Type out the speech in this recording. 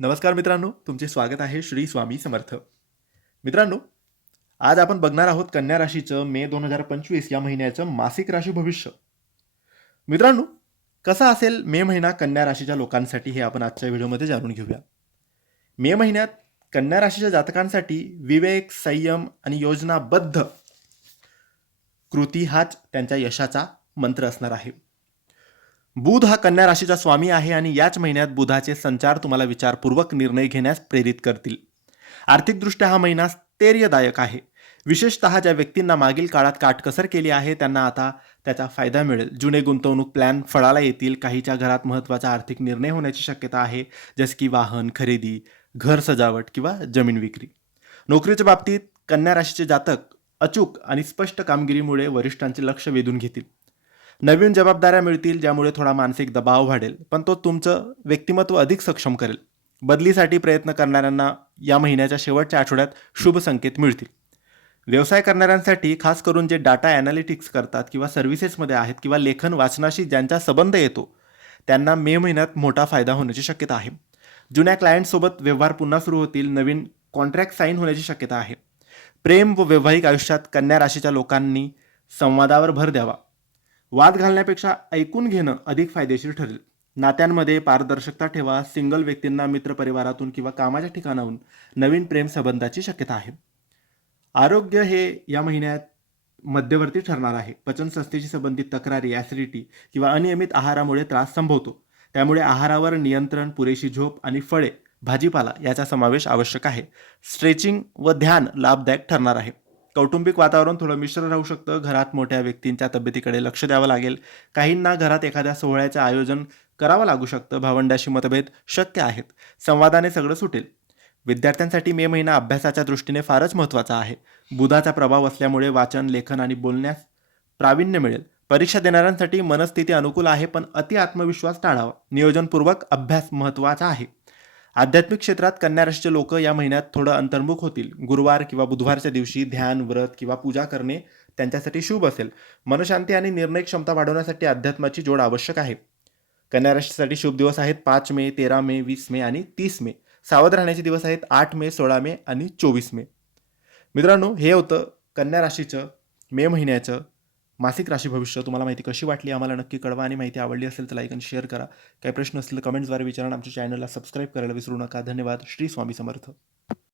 नमस्कार मित्रांनो तुमचे स्वागत आहे श्री स्वामी समर्थ. मित्रांनो आज आपण बघणार आहोत कन्या राशीचं मे दोन हजार पंचवीस या महिन्याचं मासिक राशी भविष्य. मित्रांनो कसा असेल मे महिना कन्या राशीच्या लोकांसाठी हे आपण आजच्या व्हिडिओमध्ये जाणून घेऊया. मे महिन्यात कन्या राशीच्या जातकांसाठी विवेक संयम आणि योजनाबद्ध कृती हाच त्यांच्या यशाचा मंत्र असणार आहे. बुध हा कन्या राशीचा स्वामी आहे आणि याच महिन्यात बुधाचे संचार तुम्हाला विचारपूर्वक निर्णय घेण्यास प्रेरित करतील. आर्थिकदृष्ट्या हा महिना स्थैर्यदायक आहे. विशेषतः ज्या व्यक्तींना मागील काळात काटकसर केली आहे त्यांना आता त्याचा फायदा मिळेल. जुने गुंतवणूक प्लॅन फळाला येतील. काहीच्या घरात महत्त्वाचा आर्थिक निर्णय होण्याची शक्यता आहे जसं की वाहन खरेदी घर सजावट किंवा जमीन विक्री. नोकरीच्या बाबतीत कन्या राशीचे जातक अचूक आणि स्पष्ट कामगिरीमुळे वरिष्ठांचे लक्ष वेधून घेतील. नवीन जबाबदाऱ्या मिळतील ज्यामुळे थोडा मानसिक दबाव वाढेल पण तो तुमचं व्यक्तिमत्व अधिक सक्षम करेल. बदलीसाठी प्रयत्न करणाऱ्यांना या महिन्याच्या शेवटच्या आठवड्यात शुभ संकेत मिळतील. व्यवसाय करणाऱ्यांसाठी खास करून जे डाटा ॲनालिटिक्स करतात किंवा सर्व्हिसेसमध्ये आहेत किंवा लेखन वाचनाशी ज्यांचा संबंध येतो त्यांना मे महिन्यात मोठा फायदा होण्याची शक्यता आहे. जुन्या क्लायंटसोबत व्यवहार पुन्हा सुरू होतील नवीन कॉन्ट्रॅक्ट साईन होण्याची शक्यता आहे. प्रेम व वैवाहिक आयुष्यात कन्या राशीच्या लोकांनी संवादावर भर द्यावा. वाद घालण्यापेक्षा ऐकून घेणं अधिक फायदेशीर ठरेल. नात्यांमध्ये पारदर्शकता ठेवा सिंगल व्यक्तींना मित्रपरिवारातून किंवा कामाच्या ठिकाणाहून नवीन प्रेम संबंधाची शक्यता आहे. आरोग्य हे या महिन्यात मध्यवर्ती ठरणार आहे. पचनसंस्थेशी संबंधित तक्रारी ॲसिडिटी किंवा अनियमित आहारामुळे त्रास संभवतो. त्यामुळे आहारावर नियंत्रण पुरेशी झोप आणि फळे भाजीपाला याचा समावेश आवश्यक आहे. स्ट्रेचिंग व ध्यान लाभदायक ठरणार आहे. कौटुंबिक वातावरण थोडं मिश्र राहू शकतं. घरात मोठ्या व्यक्तींच्या तब्येतीकडे लक्ष द्यावं लागेल. काहींना घरात एखाद्या सोहळ्याचं आयोजन करावं लागू शकतं. भावंडाशी मतभेद शक्य आहेत. संवादाने सगळं सुटेल. विद्यार्थ्यांसाठी मे महिना अभ्यासाच्या दृष्टीने फारच महत्त्वाचा आहे. बुधाचा प्रभाव असल्यामुळे वाचन लेखन आणि बोलण्यास प्रावीण्य मिळेल. परीक्षा देणाऱ्यांसाठी मनस्थिती अनुकूल आहे पण अति आत्मविश्वास टाळावा. नियोजनपूर्वक अभ्यास महत्त्वाचा आहे. आध्यात्मिक क्षेत्रात कन्या राशीचे लोक या महिन्यात थोडं अंतर्मुख होतील. गुरुवार किंवा बुधवारच्या दिवशी ध्यान व्रत किंवा पूजा करणे त्यांच्यासाठी शुभ असेल. मनशांती आणि निर्णय क्षमता वाढवण्यासाठी अध्यात्माची जोड आवश्यक आहे. कन्या राशीसाठी शुभ दिवस आहेत पाच मे तेरा मे वीस मे आणि तीस मे. सावध राहण्याचे दिवस आहेत आठ मे सोळा मे आणि चोवीस मे. मित्रांनो हे होतं कन्या राशीचं मे महिन्याचं मासिक राशी भविष्य तुम्हाला माहिती कशी वाटली आम्हाला नक्की कळवा. आणि माहिती आवडली असेल तर लाईक आणि शेअर करा. काही प्रश्न असतील कमेंट्सद्वारे विचारा आमच्या चॅनलला सबस्क्राईब करायला विसरू नका. धन्यवाद. श्री स्वामी समर्थ.